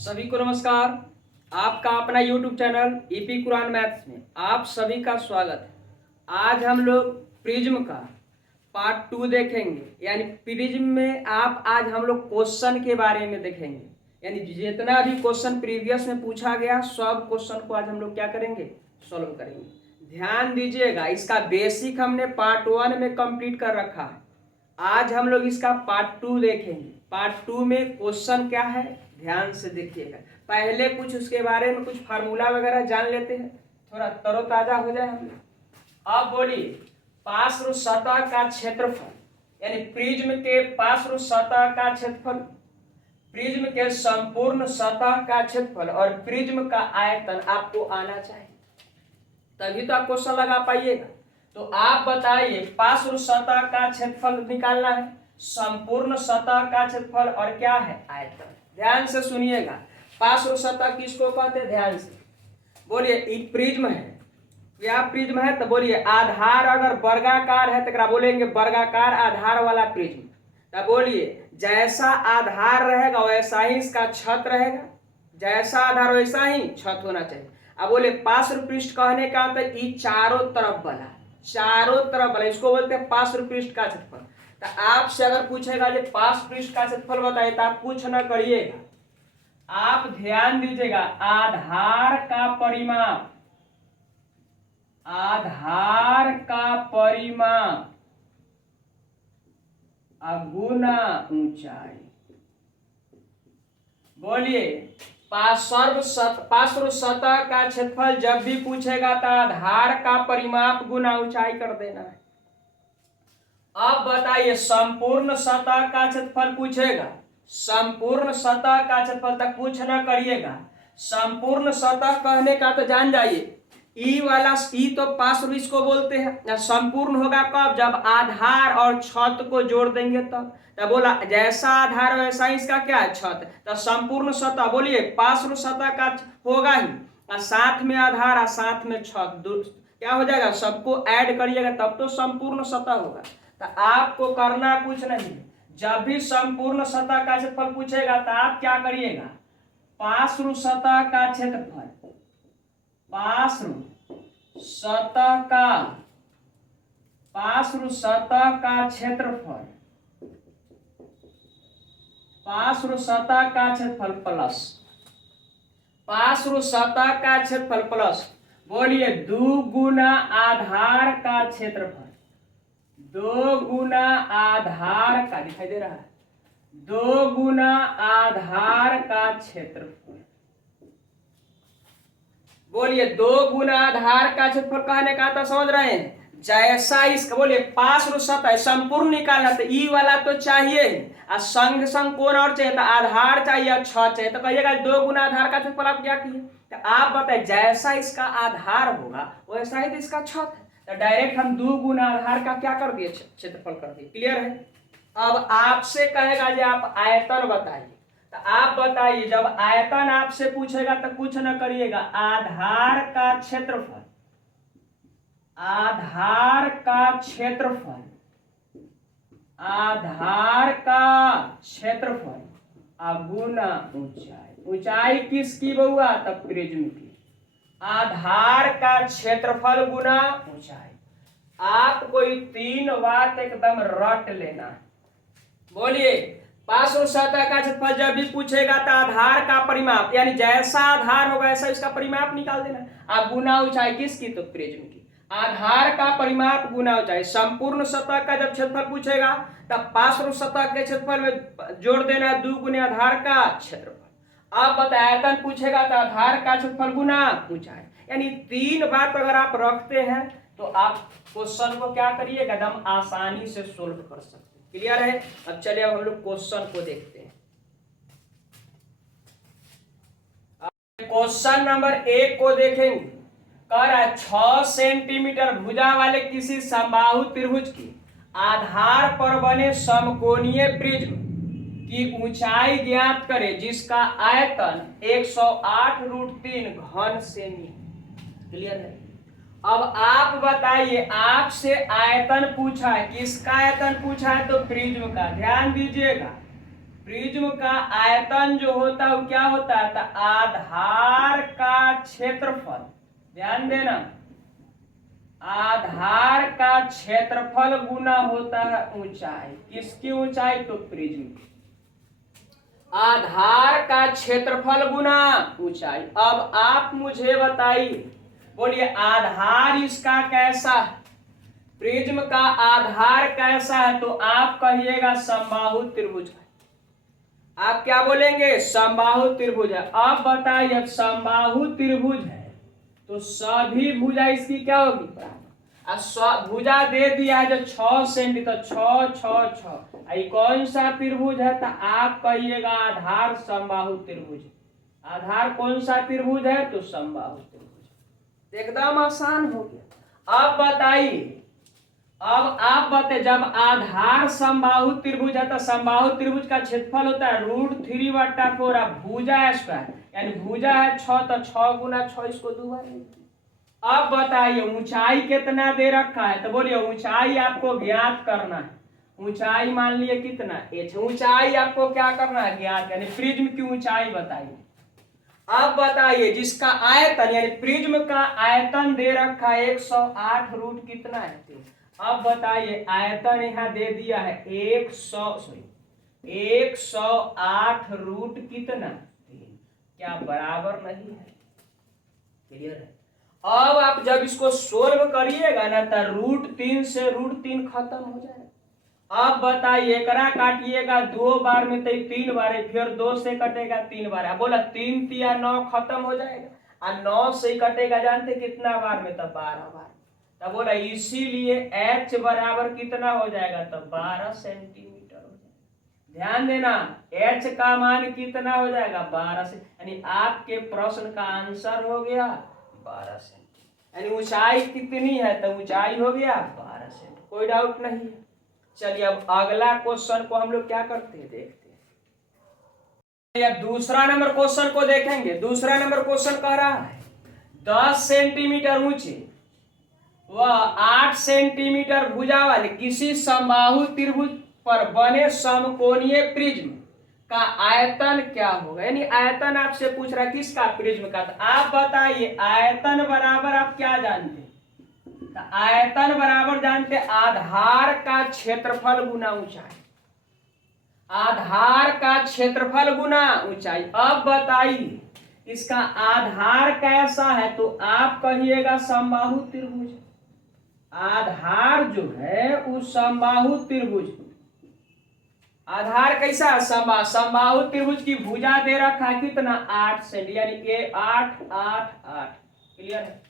सभी को नमस्कार। आपका अपना YouTube channel EP Quran maths में आप सभी का स्वागत है। आज हम लोग प्रिज्म का पार्ट 2 देखेंगे। यानी प्रिज्म में आज हम लोग क्वेश्चन के बारे में देखेंगे। यानी जितना भी क्वेश्चन प्रीवियस में पूछा गया सब क्वेश्चन को आज हम लोग क्या करेंगे, सॉल्व करेंगे। ध्यान दीजिएगा, इसका बेसिक हमने पार्ट 1 में कंप्लीट कर रखा है। आज हम लोग इसका पार्ट 2 देखेंगे। पार्ट 2 में क्वेश्चन क्या है ध्यान से देखिएगा। पहले कुछ उसके बारे में कुछ फार्मूला वगैरह जान लेते हैं, थोड़ा तरोताजा हो जाए हम लोग। अब बोलिए, पार्श्व सतह का क्षेत्रफल, यानी प्रिज्म के पार्श्व सतह का क्षेत्रफल, प्रिज्म के संपूर्ण सतह का क्षेत्रफल और प्रिज्म का आयतन आपको आना चाहिए, तभी तो आप क्वेश्चन लगा पाइएगा। तो आप बताइए, पार्श्व सतह का क्षेत्रफल निकालना है, संपूर्ण सतह का क्षेत्रफल और क्या है, आयतन। ध्यान से सुनिएगा, पार्श्व सतह किसको कहते हैं, ध्यान से बोलिए। एक प्रिज्म है, क्या प्रिज्म है, तो बोलिए आधार अगर वर्गाकार है तो बोलेंगे वर्गाकार आधार वाला प्रिज्म। तो बोलिए जैसा आधार रहेगा वैसा ही इसका छत रहेगा, जैसा आधार वैसा ही छत होना चाहिए। अब बोले पार्श्व पृष्ठ कहने का तो ये चारों तरफ वाला, इसको बोलते हैं पार्श्व पृष्ठ का क्षेत्रफल। तो आपसे अगर पूछेगा ये पार्श्व पृष्ठ का क्षेत्रफल बताइए तो आप कुछ न करिएगा, आप ध्यान दीजिएगा, आधार का परिमाप गुना ऊंचाई। बोलिए पार्श्व सतह का क्षेत्रफल जब भी पूछेगा तो आधार का परिमाप गुना ऊंचाई कर देना है। अब बताइए संपूर्ण सतह का क्षेत्रफल पूछेगा, संपूर्ण सतह का क्षेत्रफल तक कुछ न करिएगा। संपूर्ण सतह कहने का तो जान जाइए, ई वाला ई तो पार्श्व इसको बोलते हैं। संपूर्ण होगा कब, जब आधार और छत को जोड़ देंगे तब। तो बोला जैसा आधार वैसा ही इसका क्या है, छत। तो संपूर्ण सतह बोलिए पार्श्व सतह का होगा ही, और साथ में आधार और साथ में छत क्या हो जाएगा, सबको ऐड करिएगा तब तो संपूर्ण सतह होगा। तो आपको करना कुछ नहीं, जब भी संपूर्ण सतह का क्षेत्रफल पूछेगा तो आप क्या करिएगा, पार्श्व सतह का क्षेत्रफल, पार्श्व सतह का क्षेत्रफल, पार्श्व सतह का क्षेत्रफल प्लस पार्श्व सतह का क्षेत्रफल प्लस बोलिए 2 गुना आधार का क्षेत्रफल, 2 गुना आधार का, दिखाई दे रहा है, 2 गुना आधार का क्षेत्रफल। बोलिए 2 गुना आधार का क्षेत्रफल कहने का तो समझ रहे हैं, जैसा इसका बोलिए पार्श्व सतह संपूर्ण निकालना तो ई वाला तो चाहिए, और संग संग कौन और चाहिए, तो आधार चाहिए और छत चाहिए। तो कहिएगा 2 गुना आधार का क्षेत्रफल आप क्या किए, तो आप बताइए जैसा इसका आधार होगा वैसा ही तो इसका छत है। तो डायरेक्ट हम 2 गुना आधार का क्या कर दिए, क्षेत्रफल कर दिए। क्लियर है। अब आपसे कहेगा जी आप आयतन बताइए, तो आप बताइए जब आयतन आपसे पूछेगा तो कुछ न करिएगा, आधार का क्षेत्रफल, आधार का क्षेत्रफल, आधार का क्षेत्रफल गुना ऊंचाई। ऊंचाई किसकी बउआ, तब प्रिज्म की। आधार का क्षेत्रफल गुना ऊंचाई। आपको 3 बात एकदम रट लेना है। बोलिए पार्श्व सतह का क्षेत्रफल जब भी पूछेगा तो आधार का परिमाप, यानी जैसा आधार होगा ऐसा इसका परिमाप निकाल देना। आप गुना ऊंचाई किसकी, तो प्रिज्म की। आधार का परिमाप गुना ऊंचाई। संपूर्ण सतह का जब क्षेत्रफल पूछेगा तब पार्श्व सतह के क्षेत्रफल में जोड़ देना 2 गुने आधार का क्षेत्रफल। अब बताए आयतन पूछेगा तो आधार का क्षेत्रफल गुना ऊंचाई। यानी 3 बात अगर आप रखते हैं तो आप क्वेश्चन को क्या करिएगा, एकदम आसानी से सोल्व कर सकते हैं। क्लियर है। अब चलिए अब हम लोग क्वेश्चन को देखते हैं। क्वेश्चन नंबर 1 को देखेंगे। कह रहा है 6 सेंटीमीटर भुजा वाले किसी समबाहु त्रिभुज की आधार पर बने समकोणीय प्रिज्म की ऊंचाई ज्ञात करें जिसका आयतन 108√3 घन सेमी। क्लियर है। अब आप बताइए, आपसे आयतन पूछा है, किसका आयतन पूछा है, तो प्रिज्म का। ध्यान दीजिएगा, प्रिज्म का आयतन जो होता है वो क्या होता है? तो आधार का क्षेत्रफल, ध्यान देना, आधार का क्षेत्रफल गुना होता है ऊंचाई। किसकी ऊंचाई? तो प्रिज्म की। आधार का क्षेत्रफल गुना ऊंचाई। अब आप मुझे बताइए, बोलिए आधार इसका कैसा है? प्रिज्म का आधार कैसा है? तो आप कहिएगा समबाहु त्रिभुज का। आप क्या बोलेंगे? समबाहु त्रिभुज है। अब बताइए, जब समबाहु त्रिभुज है तो सभी भुजा इसकी क्या होगी? भुजा दे दिया है जो 6 सेंटी, तो 6 6 6। कौन सा त्रिभुज है? तो आप कहिएगा आधार समबाहु त्रिभुज। आधार कौन सा त्रिभुज है? तो समबाहु त्रिभुज। एकदम आसान हो गया। अब बताइए, अब आप बताइए, जब आधार समबाहु त्रिभुज है तो समबाहु त्रिभुज का क्षेत्रफल होता है √3/4 भुजा स्क्वायर, यानी भुजा है 6 तो 6 गुना 6, इसको 2 बार। अब बताइए ऊंचाई कितना दे रखा है? तो बोलिए ऊंचाई आपको ज्ञात करना है। ऊंचाई मान लिए कितना? h। ऊंचाई आपको क्या करना है? ज्ञात, यानी प्रिज्म की ऊंचाई बताइए। अब बताइए जिसका आयतन यानी प्रिज्म का आयतन दे रखा है 108 रूट कितना है? 3। अब बताइए आयतन यहाँ दे दिया है 108 रूट कितना? 3। क्या बराबर नहीं है? क्लियर है? अब आप जब इसको सोल्व करिएगा ना तो √3 से √3 खत्म हो जाएगा। अब बताइए एकरा काटिएगा 2 बार में तो 3 बार है, फिर 2 से कटेगा 3 बार है। बोला 3 तिया 9 खत्म हो जाएगा। और 9 से कटेगा जानते कितना बार में? तो 12 बार। तो बोला इसीलिए h बराबर कितना हो जाएगा? तो 12 सेंटीमीटर हो जाएगा। ध्यान देना h का मान कितना हो जाएगा? 12 से, यानी आपके प्रश्न का आंसर हो गया 12 सेंटीमीटर। यानी ऊंचाई कितनी है? तो ऊंचाई हो गया 12 सेंटीमीटर। कोई डाउट नहीं है। चलिए अब अगला क्वेश्चन को हम लोग क्या करते हैं, देखते हैं। अब दूसरा नंबर क्वेश्चन को देखेंगे। दूसरा नंबर क्वेश्चन कह रहा है 10 सेंटीमीटर ऊंचे व 8 सेंटीमीटर भुजा वाले किसी समबाहु त्रिभुज पर बने समकोणीय प्रिज्म का आयतन क्या होगा? यानी आयतन आपसे पूछ रहा है किसका? प्रिज्म का। तो आप बताइए आयतन बराबर आप क्या जानते हैं? तो आयतन बराबर जानते आधार का क्षेत्रफल गुना ऊंचाई। आधार का क्षेत्रफल गुना ऊंचाई। अब बताइए इसका आधार कैसा है? तो आप कहिएगा समबाहु त्रिभुज। आधार जो है उस समबाहु त्रिभुज, आधार कैसा है? समबाहु त्रिभुज की भुजा दे रखा है कितना? 8 सेंटी, यानी ये 8 8 8। क्लियर है?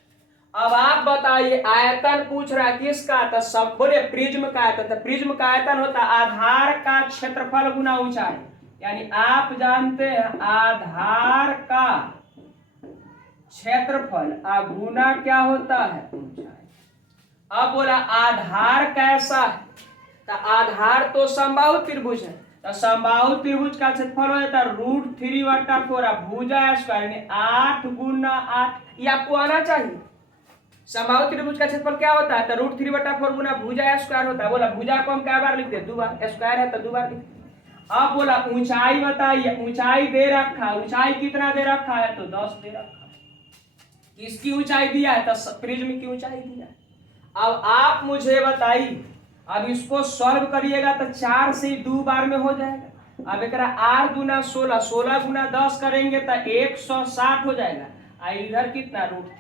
अब आप बताइए आयतन पूछ रहा है किसका? तो सब बोले प्रिज्म का आयतन। तो प्रिज्म का आयतन होता है आधार का क्षेत्रफल गुना ऊंचाई, यानी आप जानते हैं आधार का क्षेत्रफल गुना क्या होता है? ऊंचाई। अब बोला आधार कैसा है? तो आधार तो समबाहु त्रिभुज है, तो समबाहु त्रिभुज का क्षेत्रफल हो जाता है √3/4 भुजा स्क्वायर, यानी 8 गुना 8। ये आपको आना चाहिए। समबाहु त्रिभुज का क्षेत्रफल क्या होता है? तो √3/4 गुना भुजा स्क्वायर होता है। बोला भुजा को हम क्या बार लिखते हैं? 2 बार। स्क्वायर है तो 2 बार लिखते हैं। अब बोला ऊंचाई बताइए। ऊंचाई दे रखा है, ऊंचाई कितना दे रखा है? तो 10 दे रखा है। किसकी ऊंचाई दिया है? तो प्रिज्म की ऊंचाई दिया है। अब आप मुझे बताइए, अब इसको सॉल्व करिएगा तो 4 से 2 बार में हो जाएगा। अब एक 8 गुना 16, 16 गुना 10 करेंगे तो 160 हो जाएगा। इधर कितना? √3।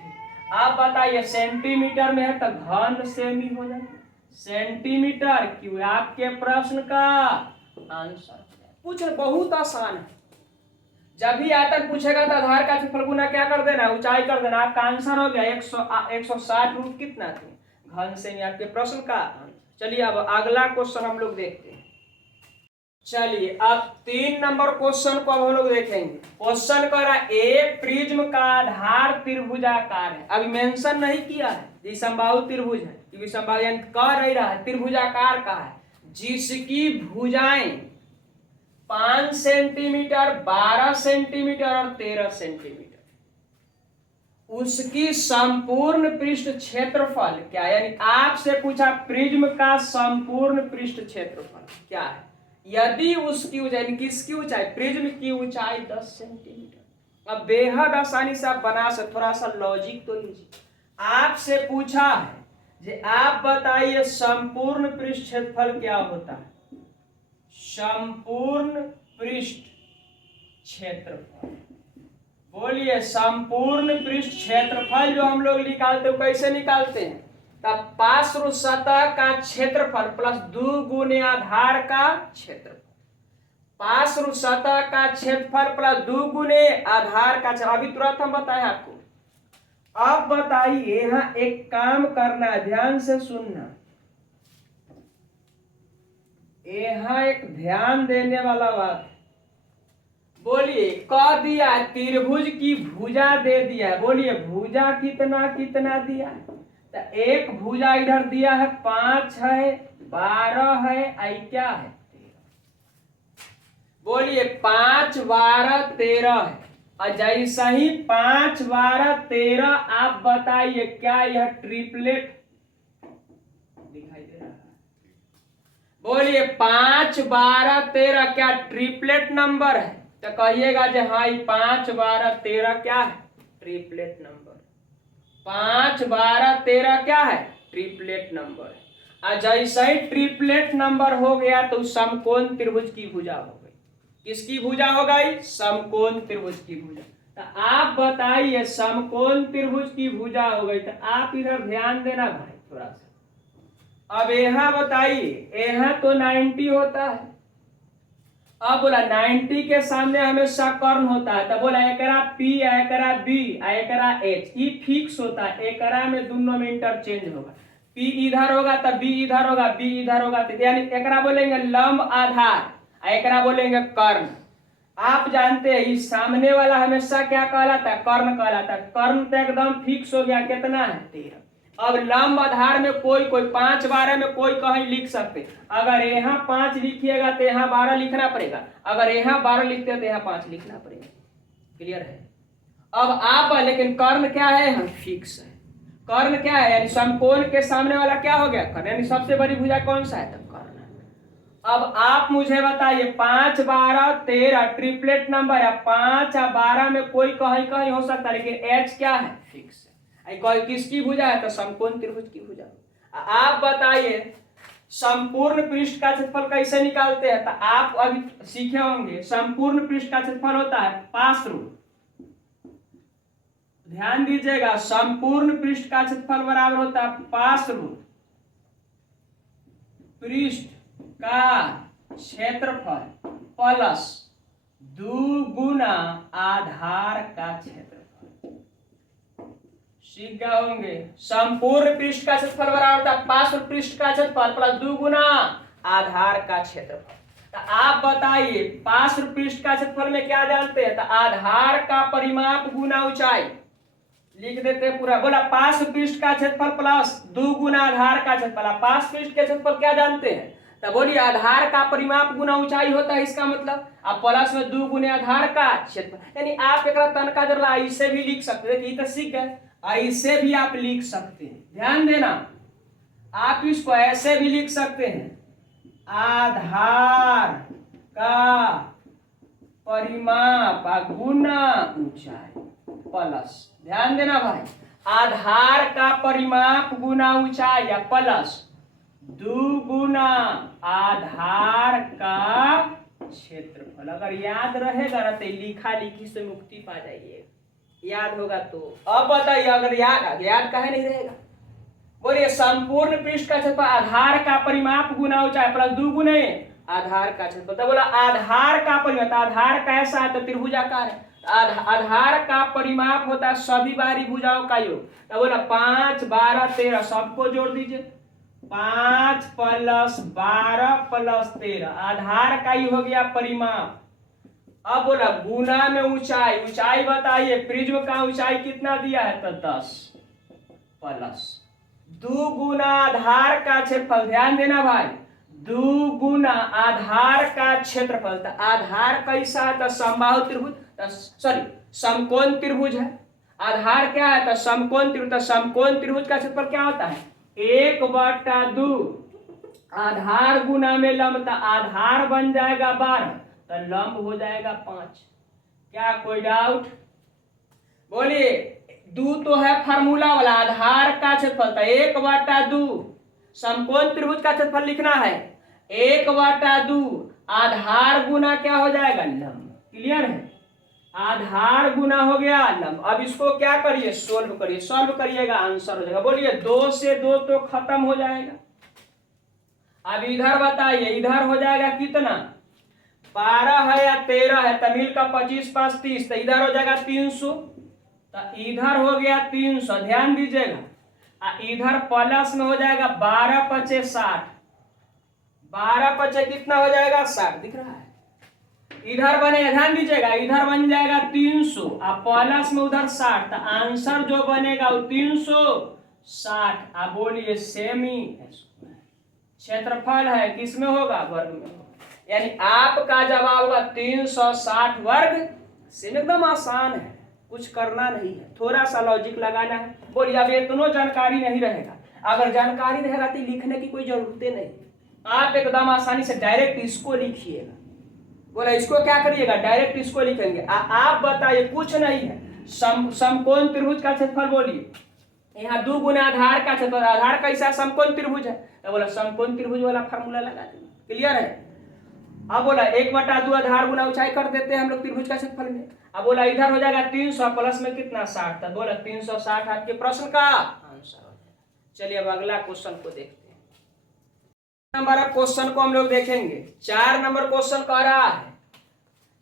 आप बताइए सेंटीमीटर में है तो घन सेमी हो जाएगा। सेंटीमीटर क्यों? आपके प्रश्न का आंसर पूछ, बहुत आसान है। जब भी आयतन पूछेगा तो आधार का क्षेत्रफल गुना क्या कर देना? ऊंचाई कर देना। आपका आंसर हो गया 160 रूट कितना थे? घन सेमी। आपके प्रश्न का आंसर। चलिए अब अगला क्वेश्चन हम लोग देखते हैं। चलिए अब 3 नंबर क्वेश्चन को अब हम लोग देखेंगे। क्वेश्चन कर रहा है एक प्रिज्म का आधार त्रिभुजाकार है। अभी मेंशन नहीं किया है ये समबाहु त्रिभुज है, क्योंकि समबाहु यानी कह नहीं रहा है त्रिभुजाकार का है, जिसकी भुजाएं 5 सेंटीमीटर, 12 सेंटीमीटर और 13 सेंटीमीटर। उसकी संपूर्ण पृष्ठ क्षेत्रफल क्या? यानी आपसे पूछा प्रिज्म का संपूर्ण पृष्ठ क्षेत्रफल क्या है? यदि उसकी ऊंचाई, किसकी ऊंचाई, प्रिज्म की ऊंचाई 10 सेंटीमीटर। अब बेहद आसानी से आप बना सकते, थोड़ा सा लॉजिक तो लीजिए। आपसे पूछा है जे आप बताइए संपूर्ण पृष्ठ क्षेत्रफल क्या होता है। संपूर्ण पृष्ठ क्षेत्रफल, बोलिए संपूर्ण पृष्ठ क्षेत्रफल जो हम लोग निकालते हैं कैसे निकालते हैं, तब पार्श्व सतह का क्षेत्रफल प्लस 2 गुने आधार का क्षेत्रफल। पार्श्व सतह का क्षेत्रफल प्लस 2 गुने आधार का क्षेत्रफल। अभी तुरंत हम बताएं आपको। अब बताइए, यहां एक काम करना, ध्यान से सुनना, यहां एक ध्यान देने वाला बात। बोलिए कह दिया त्रिभुज की भुजा दे दिया है, बोलिए भुजा कितना कितना दिया है, तो एक भुजा इधर दिया है 5 है, 12 है, आई क्या है 13। बोलिए 5 12 13 है। और जैसा ही 5 12 13, आप बताइए क्या यह ट्रिपलेट दिखाई दे रहा है? बोलिए 5 12 13 क्या ट्रिपलेट नंबर है? तो कहिएगा जो हाँ 5 12 13 क्या है, ट्रिपलेट नंबर। 5 12 13 क्या है, ट्रिपलेट नंबर है। और जैसे ही ट्रिपलेट नंबर हो गया तो समकोण त्रिभुज की भुजा हो गई। किसकी भुजा हो गई, समकोण त्रिभुज की भुजा। तो आप बताइए समकोण त्रिभुज की भुजा हो गई, तो आप इधर ध्यान देना भाई थोड़ा सा। अब यहाँ बताइए, यहाँ तो 90 होता है। अब बोला 90 के सामने हमेशा कर्ण होता है, तो बोला एकरा P एकरा B एकरा H, ई फिक्स होता है, एकरा में दोनों में इंटरचेंज होगा। P इधर होगा तो B इधर होगा, B इधर होगा, तो यानी एकरा बोलेंगे लंब आधार, एकरा बोलेंगे कर्ण। आप जानते हैं इस सामने वाला हमेशा क्या कहलाता है, कर्ण कहलाता है। कर्ण तो एकदम फिक्स हो गया, कितना है 13। अब लंब आधार में कोई 5 12 में कोई कहीं लिख सकते, अगर यहाँ 5 लिखिएगा तो यहाँ 12 लिखना पड़ेगा, अगर यहाँ 12 लिखते हैं तो यहाँ 5 लिखना पड़ेगा। क्लियर है? अब आप लेकिन कर्ण क्या है, हम फिक्स है। कर्ण क्या है, यानी समकोण के सामने वाला क्या हो गया, कर्ण। यानी सबसे बड़ी भुजा कौन सा है, तब कर्ण। अब आप मुझे बताइए 5 12 13 ट्रिपलेट नंबर है, 5 और 12 में कोई कहीं कहीं हो सकता है, लेकिन H क्या है, फिक्स है। कोई किसकी भुजा है, तो समकोण त्रिभुज की भुजा। आप बताइए संपूर्ण पृष्ठ का क्षेत्रफल कैसे निकालते हैं, तो आप अभी सीखे होंगे। संपूर्ण पृष्ठ का क्षेत्रफल होता है पार्श्व, ध्यान दीजिएगा, संपूर्ण पृष्ठ का क्षेत्रफल बराबर होता है पार्श्व पृष्ठ का क्षेत्रफल प्लस 2 गुना आधार का क्षेत्रफल। सीख गए होंगे। संपूर्ण पृष्ठ का क्षेत्रफल बराबर होता है पार्श्व पृष्ठ का क्षेत्रफल प्लस 2 गुना आधार का क्षेत्रफल। तो आप बताइए पार्श्व पृष्ठ का क्षेत्रफल में क्या जानते हैं, तो आधार का परिमाप गुना ऊंचाई। लिख देते हैं पूरा। बोला पार्श्व पृष्ठ का क्षेत्रफल प्लस 2 गुना आधार का क्षेत्रफल। पार्श्व पृष्ठ के क्षेत्रफल क्या जानते हैं, तो बोलिए आधार का परिमाप गुना ऊंचाई होता है, इसका मतलब अब प्लस में 2 गुने आधार का क्षेत्रफल। यानी आप एक तनका जरा ऐसे भी लिख सकते हैं, तो सीख गए, ऐसे भी आप लिख सकते हैं। ध्यान देना, आप इसको ऐसे भी लिख सकते हैं, आधार का परिमाप गुना ऊंचाई प्लस, ध्यान देना भाई, आधार का परिमाप गुना ऊंचाई या प्लस 2 गुना आधार का क्षेत्रफल। अगर याद रहेगा ना तो लिखा लिखी से मुक्ति पा जाइए, याद होगा तो। अब बताइए अगर याद काहे नहीं रहेगा। बोलिए संपूर्ण पृष्ठ का क्षेत्रफल आधार का परिमाप गुना ऊंचाई प्लस 2 गुने आधार का क्षेत्रफल। तो बोला आधार का परिमाप, आधार कैसा है, तो त्रिभुजाकार है। आधार का परिमाप होता है सभी बाहरी भुजाओं का योग। तो बोला 5 12 13 सबको जोड़ दीजिए, 5 प्लस 12 प्लस 13, आधार का ही हो गया परिमाप। अब बोला गुना में ऊंचाई, ऊंचाई बताइए प्रिज्म का ऊंचाई कितना दिया है, तो 10 प्लस 2 गुना आधार का क्षेत्रफल। ध्यान देना भाई, 2 गुना आधार का क्षेत्रफल। तो आधार कैसा है, तो समबाहु त्रिभुज, सॉरी समकोण त्रिभुज है। आधार क्या है, तो समकोण त्रिभुज। तो समकोण त्रिभुज का क्षेत्रफल क्या होता है, 1/2 आधार गुना में लंब, तो आधार बन जाएगा 12, तो लंब हो जाएगा 5। क्या कोई डाउट? बोलिए। दू तो है फार्मूला वाला, आधार का क्षेत्रफल, तो 1/2 समकोण त्रिभुज का क्षेत्रफल लिखना है। 1/2 आधार गुना क्या हो जाएगा? लंब। क्लियर है? आधार गुना हो गया लंब। अब इसको क्या करिए? सोल्व करिए। सोल्व करिएगा, आंसर हो जाएगा। बोलिए 2 से 2 तो खत्म हो जाएगा। अब इधर बताइए, इधर हो जाएगा कितना? 12 है या 13 है? तमिल का 25 5 30, तो इधर हो जाएगा 300, तो इधर हो गया 300। ध्यान दीजिएगा, इधर प्लस में हो जाएगा 12 पचे 60, 12 पचे कितना हो जाएगा? 60। दिख रहा है? इधर बने, ध्यान दीजिएगा, इधर बन जाएगा 300 और प्लस में उधर 60, तो आंसर जो बनेगा वो 360। आप बोलिए सेमी क्षेत्रफल है, किसमें होगा? वर्ग में होगा। यानी आपका जवाब होगा 360 वर्ग सेमी। एकदम आसान है, कुछ करना नहीं है, थोड़ा सा लॉजिक लगाना है। बोलिए अब इतना जानकारी नहीं रहेगा, अगर जानकारी रहेगा तो लिखने की कोई जरूरत नहीं। आप एकदम आसानी से डायरेक्ट इसको लिखिएगा। बोला इसको क्या करिएगा? डायरेक्ट इसको लिखेंगे। आप बताइए, कुछ नहीं है। समकोण त्रिभुज का क्षेत्रफल, बोलिए यहाँ 2 गुना आधार का क्षेत्रफल। आधार कैसा? समकोण त्रिभुज है, तो बोला समकोण त्रिभुज वाला फार्मूला लगा देना। क्लियर है? अब बोला 1/2 आधार गुना ऊंचाई कर देते हैं हम लोग त्रिभुज का क्षेत्रफल में। अब बोला इधर हो जाएगा 300 प्लस में कितना? 60, तो बोला 360 आपके प्रश्न का आंसर हो जाएगा। चलिए अब अगला क्वेश्चन को देखते हैं। नंबर क्वेश्चन को हम लोग देखेंगे। 4 नंबर क्वेश्चन कह रहा है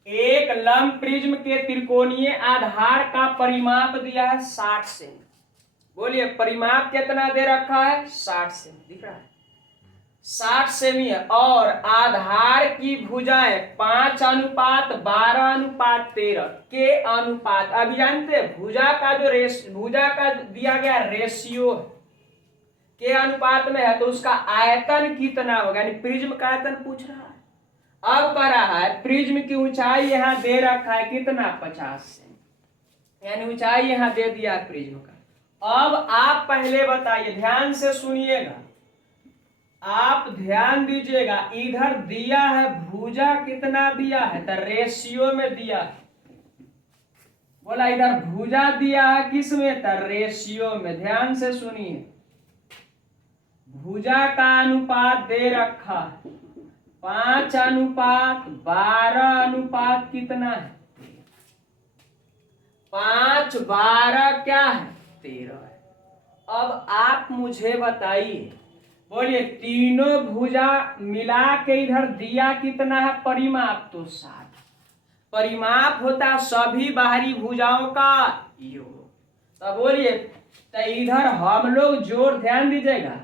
एक लंब प्रिज्म के त्रिकोणीय आधार का परिमाप दिया है 60 सेमी। बोलिए परिमाप कितना दे रखा है? 60 सेमी। दिख रहा है? 60 सेमी है और आधार की भुजाएं 5:12:13 के अनुपात। अभी जानते हैं भुजा का जो भुजा का दिया गया रेशियो के अनुपात में है, तो उसका आयतन कितना होगा? यानी प्रिज्म का आयतन पूछ रहा है। अब कह रहा है प्रिज्म की ऊंचाई यहां दे रखा है कितना? 50 सेमी। यानी ऊंचाई यहां दे दिया है प्रिज्म का। अब आप पहले बताइए, ध्यान से सुनिएगा, आप ध्यान दीजिएगा, इधर दिया है भुजा कितना दिया है? तो रेशियो में दिया है। बोला इधर भुजा दिया है किस में? तो रेशियो में। ध्यान से सुनिए, भुजा का अनुपात दे रखा है 5:12 कितना है? 5:12 क्या है? 13 है। अब आप मुझे बताइए, बोलिए तीनों भुजा मिला के इधर दिया कितना है परिमाप? तो 60। परिमाप होता सभी बाहरी भुजाओं का योग। तो बोलिए, तो इधर हम लोग जोड़, ध्यान दीजिएगा,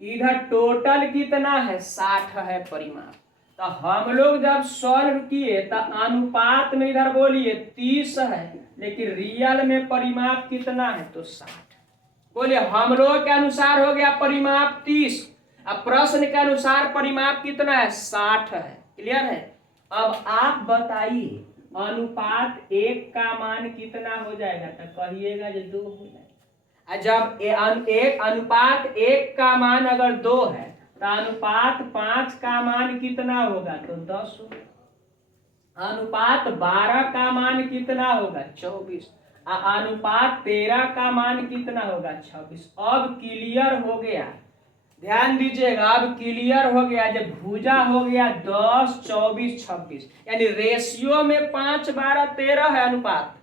इधर टोटल कितना है? 60 है परिमाप। तो हम लोग जब सॉल्व किए तो अनुपात में इधर बोलिए 30 है, लेकिन रियल में परिमाप कितना है? तो 60। बोलिए हम लोग के अनुसार हो गया परिमाप 30, अब प्रश्न के अनुसार परिमाप कितना है? 60 है। क्लियर है? अब आप बताइए अनुपात 1 का मान कितना हो जाएगा? तो कहिएगा जो 2 हो जाएगा। जब एक अनुपात 1 का मान अगर 2 है तो अनुपात 5 का मान कितना होगा? तो 10 होगा। अनुपात 12 का मान कितना होगा? 24। अनुपात 13 का मान कितना होगा? 26। अब क्लियर हो गया, ध्यान दीजिएगा, अब क्लियर हो गया। जब भुजा हो गया 10, 24, 26, यानी रेशियो में 5:12:13 है अनुपात।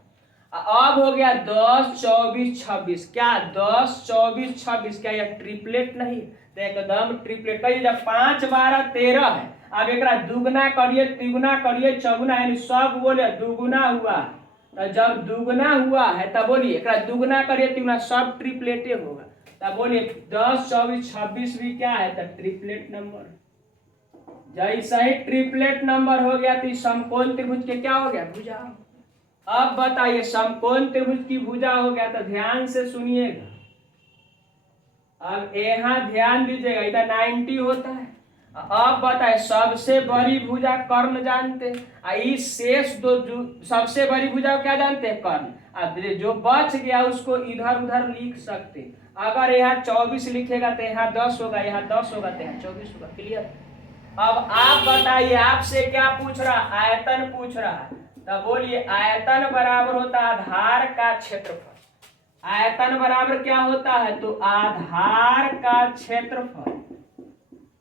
अब हो गया 10, 24, 26। क्या 10, 24, 26 क्या यह ट्रिपलेट नहीं? तो एकदम ट्रिपलेट। कहिए जब 5:12:13 है, अब एक दुगुना करिए, तिगुना करिए, चौगुना, यानी सब बोले दुगुना हुआ। तो जब दुगुना हुआ है तब बोलिए एक दुगुना करिए, तिगुना, सब ट्रिपलेटे होगा। तब बोलिए 10, 24, 26 भी क्या है? तो ट्रिपलेट नंबर। जैसा ही ट्रिपलेट नंबर हो गया तो समकोण त्रिभुज के क्या हो गया? भुजा। अब बताइए समकोण त्रिभुज की भुजा हो गया, तो ध्यान से सुनिएगा। अब यहाँ ध्यान दीजिएगा, इधर 90 होता है। अब बताए सबसे बड़ी भुजा कर्ण जानते हैं, इस शेष दो सबसे बड़ी भुजा क्या जानते हैं? कर्ण। अब जो बच गया उसको इधर उधर लिख सकते। अगर यहाँ 24 लिखेगा तो यहाँ 10 होगा, यहाँ 10 होगा तो यहाँ 24 होगा। क्लियर। अब आप बताइए, आपसे क्या पूछ रहा, आयतन पूछ रहा है। तो बोलिए आयतन बराबर होता है आधार का क्षेत्रफल। आयतन बराबर क्या होता है, तो आधार का क्षेत्रफल,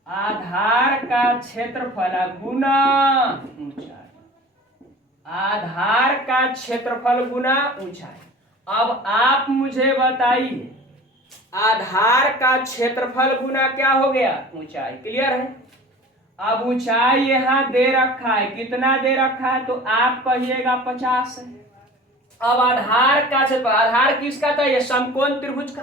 आधार का क्षेत्रफल गुना ऊंचाई, आधार का क्षेत्रफल गुना ऊंचाई। अब आप मुझे बताइए आधार का क्षेत्रफल गुना क्या हो गया, ऊंचाई। क्लियर है। अब ऊंचाई यहाँ दे रखा है, कितना दे रखा है, तो आप कहिएगा 50 है। अब आधार का क्षेत्रफल, आधार किसका था, ये समकोण त्रिभुज का।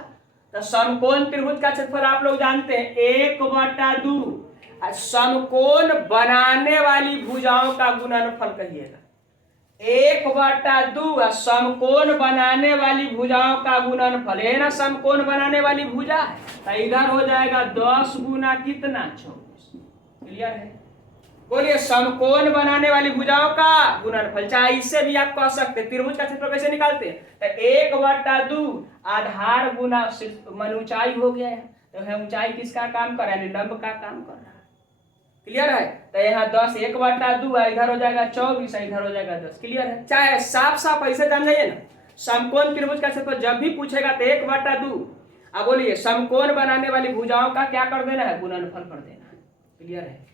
तो समकोण त्रिभुज का क्षेत्रफल आप लोग जानते हैं 1/2। समकोण बनाने वाली भुजाओं का गुणनफल कहिएगा 1/2। समकोण बनाने वाली भुजाओं का गुणनफल, है ना, समकोण बनाने वाली भुजा है तो इधर हो जाएगा 10 गुना कितना, 24। क्लियर है। बोलिए समकोण बनाने वाली भुजाओं का गुणनफल, चाहे इससे भी आप कह सकते हैं। त्रिभुज का क्षेत्रफल कैसे निकालते हैं, तो 1/2 आधार गुना मन ऊंचाई हो गया है। तो है ऊंचाई किसका काम कर रहा है, लंब का काम कर रहा है। क्लियर है। तो यहाँ 10 1/2 इधर हो जाएगा 24, इधर हो जाएगा 10। क्लियर है। चाहे साफ साफ ऐसे जान जाइए ना, समकोण त्रिभुज का क्षेत्रफल जब भी पूछेगा तो 1/2। अब बोलिए समकोण बनाने वाली भुजाओं का क्या कर देना है, गुणनफल कर देना है। क्लियर है।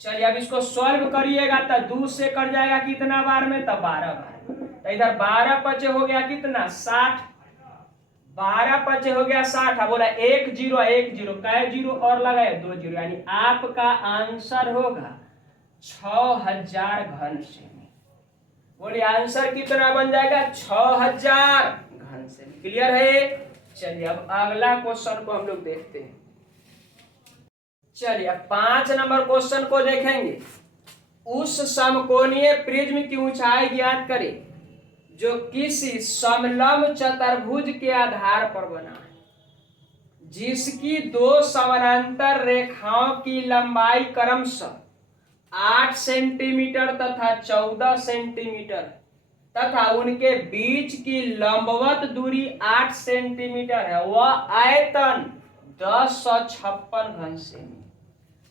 चलिए अब इसको सॉल्व करिएगा तो 2 से कर जाएगा कितना बार में, तो 12 बार। तो इधर 12 पचे हो गया कितना, 60। 12 पचे हो गया 60। अब बोला 1 0 1 0, कै जीरो और लगाए 2 जीरो, यानी आपका आंसर होगा 6000 घन सेमी। बोलिए आंसर कितना बन जाएगा, 6000 घन सेमी। क्लियर है। चलिए अब अगला क्वेश्चन को हम लोग देखते हैं। चलिए 5 नंबर क्वेश्चन को देखेंगे। उस समकोणीय प्रिज्म की ऊंचाई ज्ञात करें जो किसी समलंब चतुर्भुज के आधार पर बना है, जिसकी 2 समानांतर रेखाओं की लंबाई क्रमशः 8 सेंटीमीटर तथा 14 सेंटीमीटर तथा उनके बीच की लंबवत दूरी 8 सेंटीमीटर है। वह आयतन 1056 घन सेमी।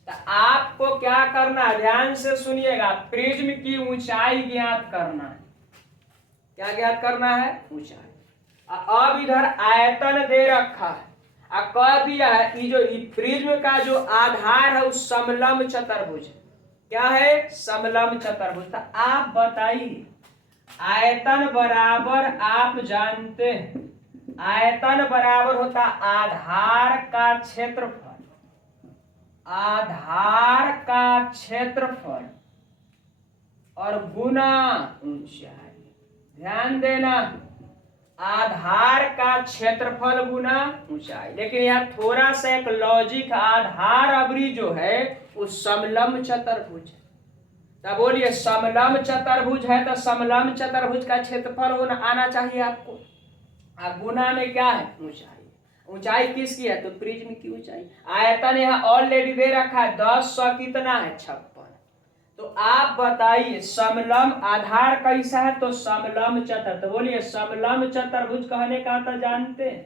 तो आपको क्या करना है, ध्यान से सुनिएगा, प्रिज्म की ऊंचाई ज्ञात करना है। क्या ज्ञात करना है, ऊंचाई। अब इधर आयतन दे रखा है, कह दिया है कि जो प्रिज्म का जो आधार है उस समलंब चतुर्भुज, क्या है, समलंब चतुर्भुज। तो आप बताइए आयतन बराबर, आप जानते हैं आयतन बराबर होता आधार का क्षेत्रफल, आधार का क्षेत्रफल और गुना ऊंचाई। ध्यान देना, आधार का क्षेत्रफल गुना ऊंचाई। लेकिन यहाँ थोड़ा सा एक लॉजिक, आधार अवरी जो है उस समलंब चतुर्भुज है। तो बोलिए समलंब चतुर्भुज है तो समलंब चतुर्भुज का क्षेत्रफल होना आना चाहिए आपको। अब गुना में क्या है, ऊंचाई। ऊंचाई किसकी है, तो प्रिज्म की ऊंचाई। आयतन यहाँ ऑलरेडी दे रखा है 10 कितना है, 56। तो आप बताइए समलंब आधार कैसा है, तो समलंब चतुर्भुज। तो बोलिए समलंब चतुर्भुज कहने का तो जानते हैं,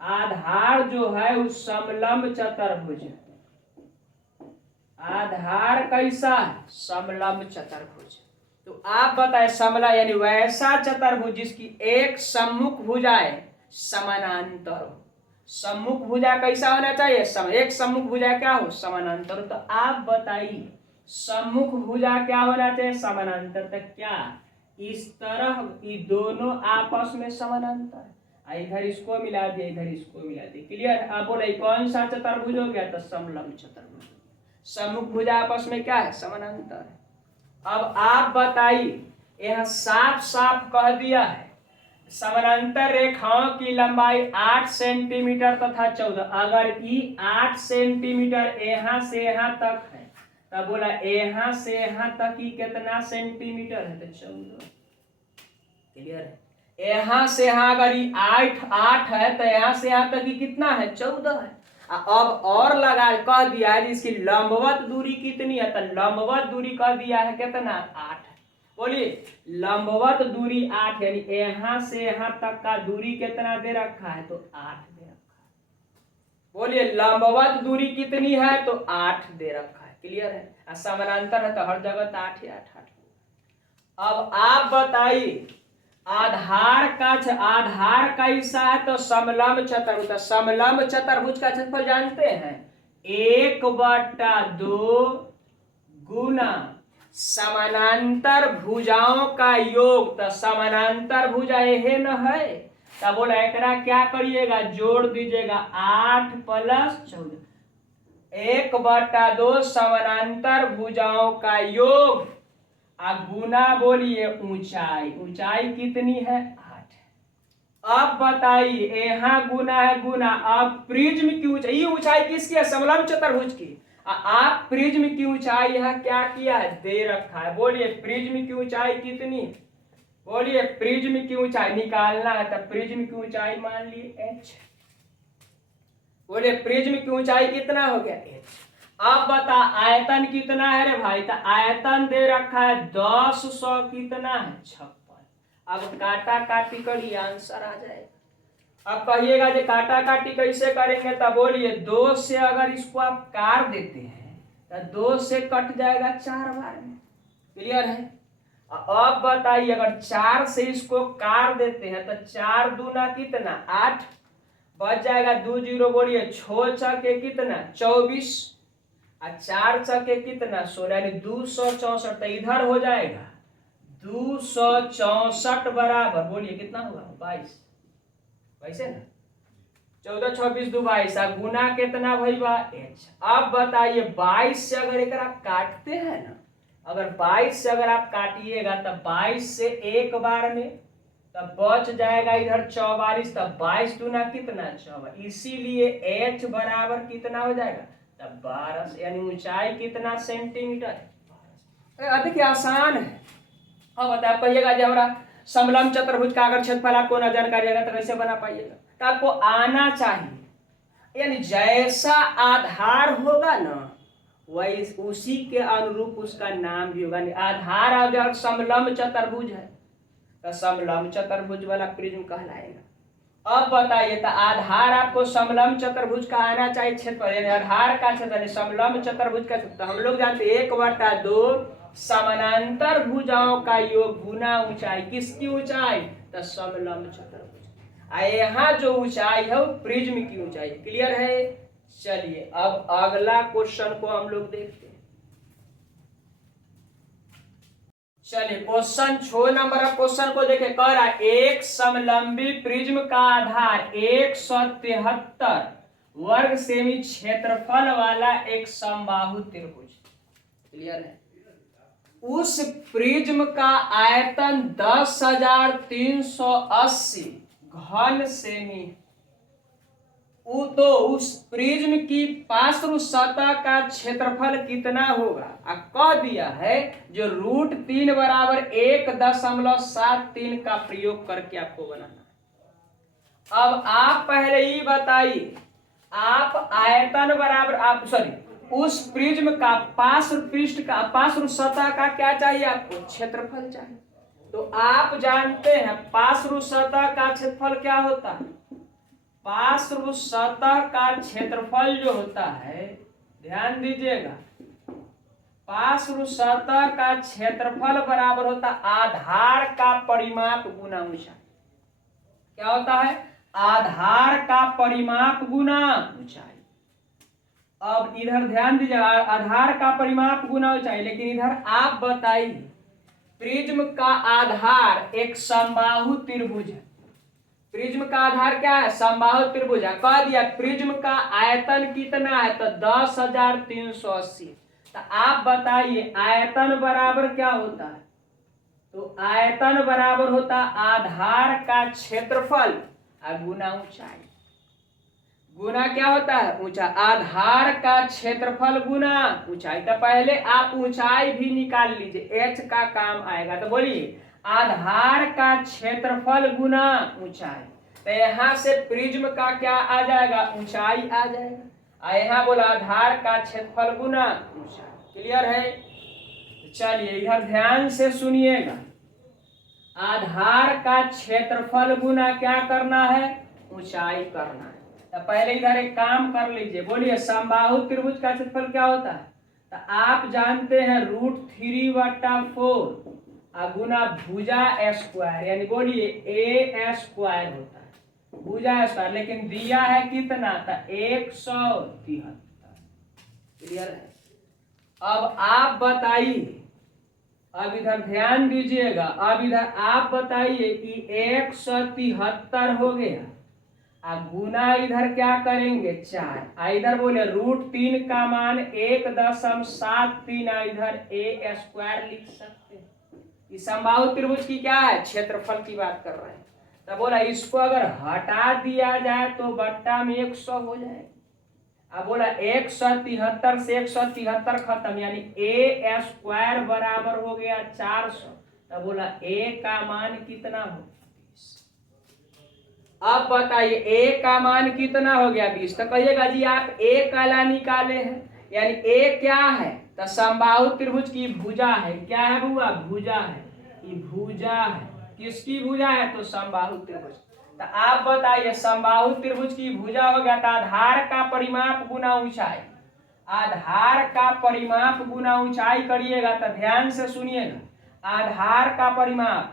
आधार जो है उस समलंब चतुर्भुज है। आधार कैसा है, समलंब चतुर्भुज। तो आप बताएं समला यानी वैसा चतुर्भुज जिसकी एक सम्मुख भुजाएं समानांतर हो। सम्मुख भुजा कैसा होना चाहिए, एक सम्मुख भुजा क्या हो, समानांतर। तो आप बताइए सम्मुख भुजा क्या होना चाहिए, समानांतर। तक क्या इस तरह ये दोनों आपस में समानांतर, इधर इसको मिला दिया, इधर इसको मिला दिया। क्लियर। आप बोले कौन सा चतुर्भुज हो गया, तो समलंब चतुर्भुज। सम्मुख भुजा आपस में क्या है, समानांतर। अब आप बताइए, यह साफ साफ कह दिया है समानांतर रेखाओं की लंबाई 8 सेंटीमीटर तथा 14। अगर ये 8 सेंटीमीटर यहाँ से यहाँ तक है, तब बोला यहाँ से यहाँ तक ही कितना सेंटीमीटर है, तो 14। क्लियर है। यहाँ से यहाँ अगर ये 8 है तो यहाँ से यहाँ तक ही कितना है, 14 है। अब और लगा कह दिया है इसकी लंबवत दूरी कितनी है, तो लंबवत दूरी कह दिया है कितना, 8 है। बोलिए लंबवत दूरी 8 यानी यहाँ से यहाँ तक का दूरी कितना दे रखा है, तो 8 दे रखा है। बोलिए लंबवत दूरी कितनी है, तो 8 दे रखा है। क्लियर है। समानांतर है तो हर जगह तो 8 ही 8 8। अब आप बताइए आधार का हिस्सा है तो समलंब चतुर्भुज, तो समलंब चतुर्भुज का क्षेत्रफल जानते हैं 1/2 गुना समानांतर भुजाओं का योग, तो समानांतर भुजा यह न है, तब बोला एकरा क्या करिएगा, जोड़ दीजिएगा 8 + 14, 1/2 समानांतर भुजाओं का योग गुना बोलिए ऊंचाई, ऊंचाई कितनी है 8। अब बताइए यहाँ गुना है गुना, अब प्रिज्म की ऊंचाई, ऊंचाई किसकी है, समलंब चतुर्भुज की। आप प्रिज्म की ऊंचाई यहाँ क्या किया है, दे रखा है। बोलिए प्रिज्म की ऊंचाई कितनी, बोलिए प्रिज्म की ऊंचाई निकालना है तो प्रिज्म की ऊंचाई मान लिए h। बोलिए प्रिज्म की ऊंचाई कितना हो गया h। अब बता आयतन कितना है रे भाई, तो आयतन दे रखा है 10 100 कितना है 56। अब काटा काटी करिए आंसर आ जाएगा। अब कहिएगा जो काटा काटी कैसे करेंगे, तो बोलिए 2 से अगर इसको आप काट देते हैं तो 2 से कट जाएगा 4 बार में। क्लियर है। अब बताइए अगर 4 से इसको काट देते हैं तो 4 दूना कितना 8, बच जाएगा 2 0, बोलिए 6 छके कितना 24 और 4 छके कितना 16, यानी 264। तो इधर हो जाएगा 264 बराबर, बोलिए कितना होगा 22, वैसे ना 14 26 2 22, गुना कितना भैया h। अब बताइए 22 से अगर एक आप काटते हैं ना, अगर 22 से अगर आप काटिएगा तब 22 से एक बार में तब बच जाएगा इधर 44, तब 22 दूना कितना 44, इसीलिए h बराबर कितना हो जाएगा तब 12, यानी ऊंचाई कितना सेंटीमीटर है। अधिक आसान है। अब बता आप कहिएगा जब हमारा समलंब चतुर्भुज का अगर क्षेत्रफल आपको न जानकारी है तो कैसे बना पाइएगा, तो आपको आना चाहिए, यानी जैसा आधार होगा ना वही उसी के अनुरूप उसका नाम भी होगा। आधार अगर समलंब चतुर्भुज है तो समलंब चतुर्भुज वाला प्रिज्म कहलाएगा। अब बताइए तो आधार आपको समलंब चतुर्भुज का आना चाहिए क्षेत्रफल, यानी आधार का क्षेत्रफल समलंब चतुर्भुज का क्षेत्रफल हम लोग जानते हैं 1/2 समानांतर भुजाओं का योग गुना ऊंचाई, किसकी ऊंचाई, तो समलंब चतुर्भुज। यहाँ जो ऊंचाई है वो प्रिज्म की ऊंचाई। क्लियर है। चलिए अब अगला क्वेश्चन को हम लोग देखते हैं। चलिए क्वेश्चन 6 नंबर क्वेश्चन को देखें। कह रहा है एक समलंबी प्रिज्म का आधार 173 वर्ग सेमी क्षेत्रफल वाला एक समबाहु त्रिभुज। क्लियर है। उस प्रिज्म का आयतन 10,380 घन सेमी, तो उस प्रिज्म की पार्श्व सतह का क्षेत्रफल कितना होगा। कह दिया है जो √3 बराबर 1.73 का प्रयोग करके आपको बनाना। अब आप पहले ही बताइए, आप आयतन बराबर उस प्रिज्म का पार्श्व सतह का क्या चाहिए आपको, क्षेत्रफल चाहिए। तो आप जानते हैं पार्श्व सतह का क्षेत्रफल क्या होता है, पार्श्व सतह का क्षेत्रफल जो होता है, ध्यान दीजिएगा, पार्श्व सतह का क्षेत्रफल बराबर होता है आधार का परिमाप गुना ऊंचाई। क्या होता है, आधार का परिमाप गुना ऊंचाई। अब इधर ध्यान दीजिएगा, आधार का परिमाप गुना ऊंचाई, लेकिन इधर आप बताइए प्रिज्म का आधार एक समबाहु त्रिभुज है। प्रिज्म का आधार क्या है, समबाहु त्रिभुज है। कह दिया प्रिज्म का आयतन कितना है, तो 10,380। तो आप बताइए आयतन बराबर क्या होता है, तो आयतन बराबर होता आधार का क्षेत्रफल गुना ऊंचाई। गुना क्या होता है, ऊंचा, आधार का क्षेत्रफल गुना ऊंचाई। तो पहले आप ऊंचाई भी निकाल लीजिए, h का काम आएगा। तो बोलिए आधार का क्षेत्रफल गुना ऊंचाई, तो यहाँ से प्रिज्म का क्या आ जाएगा, ऊंचाई आ जाएगा। यहाँ बोला आधार का क्षेत्रफल गुना ऊंचाई। क्लियर है। चलिए इधर ध्यान से सुनिएगा, आधार का क्षेत्रफल गुना क्या करना है, ऊंचाई करना है। तो पहले इधर एक काम कर लीजिए, बोलिए समबाहु त्रिभुज का क्षेत्रफल क्या होता है। तो आप जानते हैं √3/4 गुना भुजा स्क्वायर, यानी बोलिए ए स्क्वायर होता है, भुजा स्क्वायर। लेकिन दिया है कितना था, 173। क्लियर है। अब आप बताइए, अब इधर ध्यान दीजिएगा, अब इधर आप बताइए कि 173 हो गया, अब गुना इधर क्या करेंगे 4, इधर बोले √3 का मान 1.73, इधर ए स्क्वायर लिख सकते हैं। इस समबाहु त्रिभुज की क्या है, क्षेत्रफल की बात कर रहे हैं। तो बोला इसको अगर हटा दिया जाए तो बट्टा में 100 हो जाएगा। अब बोला 173 से 173 खत्म, यानी ए स्क्वायर बराबर हो गया 400। तो बोला ए का मान कितना हो, 20। अब बताइए ए का मान कितना हो गया, 20। तो कहिएगा जी आप ए काला निकाले हैं, यानी ए क्या है, तो समबाहु त्रिभुज की भुजा है। क्या है बुआ, भुजा है, ये भुजा है। किसकी भुजा है, तो समबाहु त्रिभुज। तो आप बताइए समबाहु त्रिभुज की भुजा हो गया, तो आधार का परिमाप गुना ऊंचाई, आधार का परिमाप गुना ऊंचाई करिएगा। तो ध्यान से सुनिएगा, आधार का परिमाप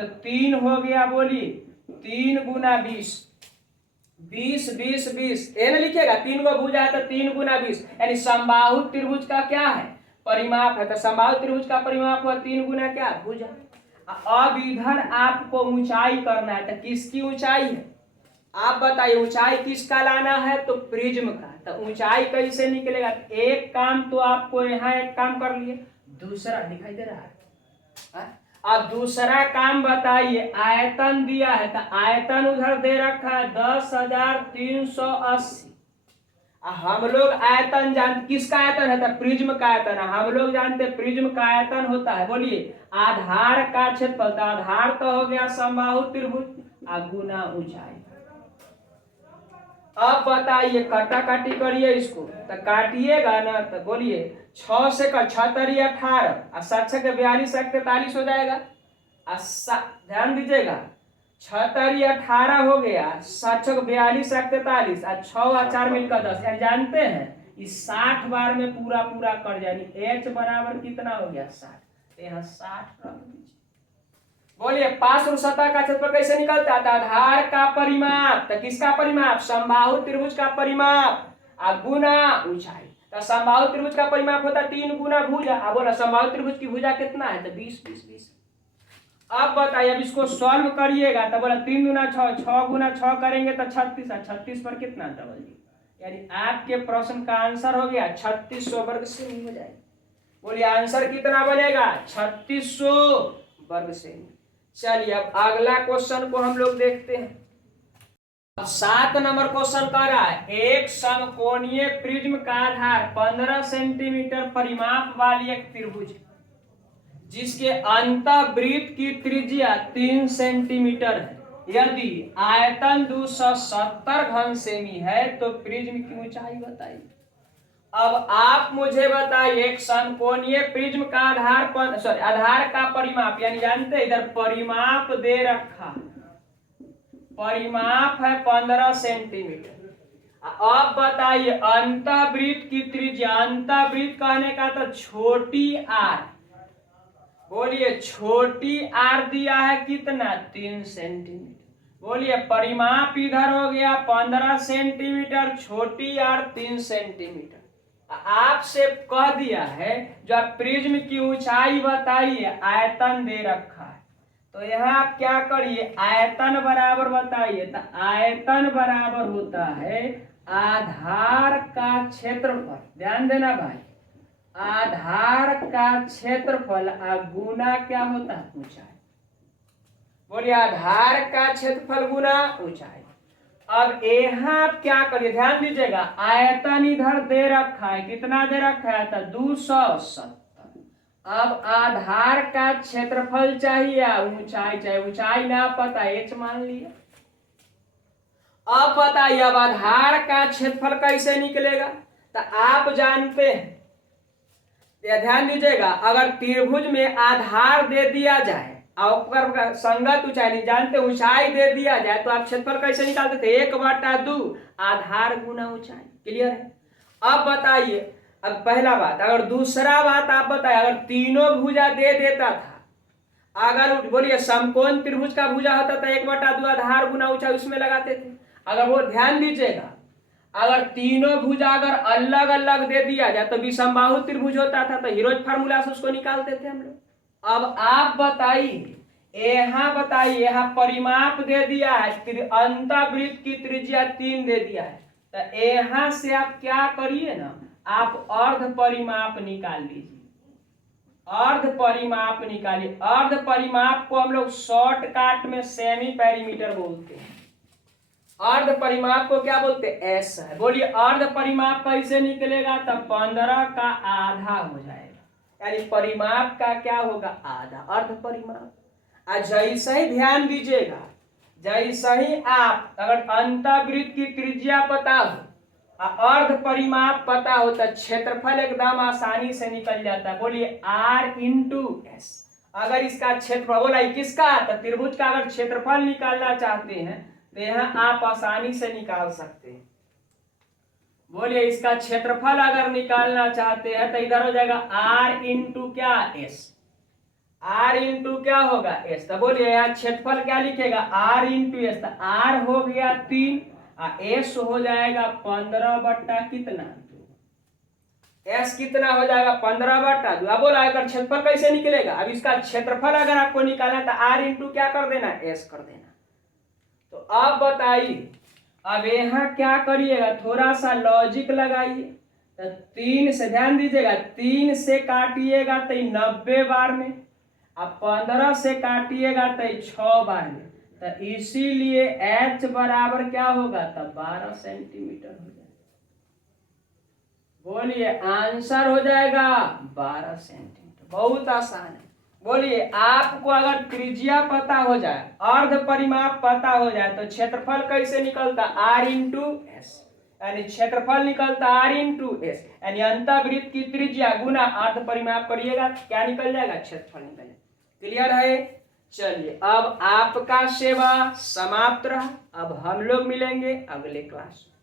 तो 3 हो गया, बोलिए 3 गुना 20, 20 20 20, ए ना लिखिएगा, 3 को भुजा है तो 3 गुना 20, यानी समबाहु त्रिभुज का क्या है, परिमाप है। तो समबाहु त्रिभुज का परिमाप हुआ 3 गुना क्या, भुजा। अब इधर आपको ऊंचाई करना है, तो किसकी ऊंचाई है, आप बताइए ऊंचाई किसका लाना है, तो प्रिज्म का। तो ऊंचाई कैसे निकलेगा, एक काम तो आपको यहाँ एक काम कर लिए, दूसरा दिखाई दे रहा है। अब दूसरा काम बताइए, आयतन दिया है, तो आयतन उधर दे रखा है 10,380। हम लोग आयतन जानते, किसका आयतन है, तो प्रिज्म का आयतन है। हम लोग जानते हैं प्रिज्म का आयतन होता है, बोलिए आधार का क्षेत्रफल। तो आधार तो हो गया समबाहु त्रिभुज, गुना ऊंचाई। अब बताइए कटा काटी करिए इसको, तो काटिएगा ना, तो बोलिए 6 से 6 तरी 18 और 7 से 42 43 हो जाएगा। ध्यान दीजिएगा, 6 तरी 18 हो गया, 7 से 42 43 और 6 और 4 मिलकर 10, यानी जानते हैं इस 60 बार में पूरा पूरा कर जाए। एच बराबर कितना हो गया 60, तो यहाँ 60 रख दीजिए। बोलिए पार्श्व सतह का क्षेत्रफल कैसे निकलता है, आधार का परिमाप, तो किसका परिमाप, समबाहु त्रिभुज का परिमाप गुना ऊंचाई। तो समबाहु त्रिभुज का परिमाप होता है 3 गुना भुजा। अब बोला समबाहु त्रिभुज की भुजा कितना है, तो 20 20 20। अब बताइए, अब इसको सॉल्व करिएगा, तो बोला 3 गुना 6, 6 गुना 6 करेंगे तो 36, 36 पर कितना डबल जी, यानी आपके प्रश्न का आंसर हो गया 3600 वर्ग सेमी हो जाएगा। बोलिए आंसर कितना बनेगा, 3600 वर्ग सेमी। चलिए अब अगला क्वेश्चन को हम लोग देखते हैं। अब 7 नंबर क्वेश्चन कह रहा है, एक समकोणीय प्रिज्म का आधार 15 सेंटीमीटर परिमाप वाली एक त्रिभुज जिसके अंतःवृत्त की त्रिज्या 3 सेंटीमीटर है, यदि आयतन 270 घन सेमी है तो प्रिज्म की ऊंचाई बताइए। अब आप मुझे बताइए, एक समकोणीय प्रिज्म का आधार का परिमाप, यानी जानते हैं इधर परिमाप दे रखा, परिमाप है 15 सेंटीमीटर। अब बताइए अंतःवृत्त की त्रिज्या, अंतःवृत्त कहने का तो छोटी आर, बोलिए छोटी आर दिया है कितना, 3 सेंटीमीटर। बोलिए परिमाप इधर हो गया 15 सेंटीमीटर, छोटी आर 3 सेंटीमीटर। आपसे कह दिया है जो आप प्रिज्म की ऊंचाई बताइए, आयतन दे रखा है, तो यहाँ आप क्या करिए, आयतन बराबर बताइए। तो आयतन बराबर होता है आधार का क्षेत्रफल, ध्यान देना भाई, आधार का क्षेत्रफल गुना क्या होता है, ऊंचाई। बोलिए आधार का क्षेत्रफल गुना ऊंचाई। अब यहाँ आप क्या करिए, ध्यान दीजिएगा, आयतन इधर दे रखा है, कितना दे रखा है, तो 270। अब आधार का क्षेत्रफल चाहिए, ऊंचाई चाहिए, ऊंचाई ना पता, एच मान लिया। अब बताइए अब आधार का क्षेत्रफल कैसे निकलेगा, तो आप जानते हैं ध्यान दीजिएगा, अगर त्रिभुज में आधार दे दिया जाए और संगत ऊंचाई नहीं जानते, ऊंचाई दे दिया जाए तो आप क्षेत्रफल कैसे निकालते थे? 1/2 आधार गुना ऊंचाई। क्लियर है? अब बताइए, अब पहला बात, अगर दूसरा बात आप बताइए, अगर तीनों भुजा दे देता था, अगर बोलिए समकोण त्रिभुज का भुजा होता था 1/2 आधार गुना ऊंचाई उसमें लगाते थे। अगर वो ध्यान दीजिएगा, अगर तीनों भुजा अगर अलग अलग दे दिया जाए तो विषमबाहु त्रिभुज होता था, तो हीरोज फार्मूला से उसको निकालते थे हम लोग। अब आप बताइए, बताइए यहाँ परिमाप दे दिया है, अंतःवृत्त की त्रिज्या 3 दे दिया है, तो यहाँ से आप क्या करिए ना, आप अर्ध परिमाप निकाल लीजिए। अर्ध परिमाप निकालिए। अर्ध परिमाप को हम लोग शॉर्टकट में सेमी पेरीमीटर बोलते हैं। अर्ध परिमाप को क्या बोलते हैं? एस है। बोलिए अर्ध परिमाप कैसे निकलेगा? तब 15 का आधा हो जाएगा, यानी परिमाप का क्या होगा? आधा। अर्ध परिमाप। जैसे ही ध्यान दीजिएगा, जैसे ही आप अगर अंतःवृत्त की त्रिज्या पता हो, अर्ध परिमाप पता हो, तो क्षेत्रफल एकदम आसानी से निकल जाता है। बोलिए R×S। अगर इसका क्षेत्रफल बोला किसका? तो त्रिभुज का अगर क्षेत्रफल निकालना चाहते हैं तो यहाँ आप आसानी से निकाल सकते हैं। बोलिए इसका क्षेत्रफल अगर निकालना चाहते हैं तो इधर हो जाएगा R× क्या? S। R× क्या होगा? S। तो बोलिए यहाँ क्षेत्रफल क्या लिखेगा? R×S। तो R हो गया 3, S हो जाएगा 15 कितना? S कितना हो जाएगा? 15/2। अब बोला अगर क्षेत्रफल कैसे निकलेगा? अब इसका क्षेत्रफल अगर आपको निकालना तो R× क्या कर देना? S कर देना। तो अब बताइए, अब यहाँ क्या करिएगा? थोड़ा सा लॉजिक लगाइए। तो 3 से ध्यान दीजिएगा, 3 से काटिएगा तो 90 बार में, अब 15 से काटिएगा तो 6 बार में, तो इसीलिए H बराबर क्या होगा? तब 12 सेंटीमीटर हो जाएगा। बोलिए आंसर हो जाएगा 12 सेंटीमीटर। बहुत आसान है। बोलिए आपको अगर त्रिज्या पता हो जाए, अर्ध परिमाप पता हो जाए, तो क्षेत्रफल कैसे निकलता? R×S। यानी क्षेत्रफल निकलता R×S, यानी अंतःवृत्त की त्रिज्या गुना अर्ध परिमाप करिएगा, क्या निकल जाएगा? क्षेत्रफल निकल जाएगा। क्लियर है? चलिए अब आपका सेवा समाप्त रहा। अब हम लोग मिलेंगे अगले क्लास में।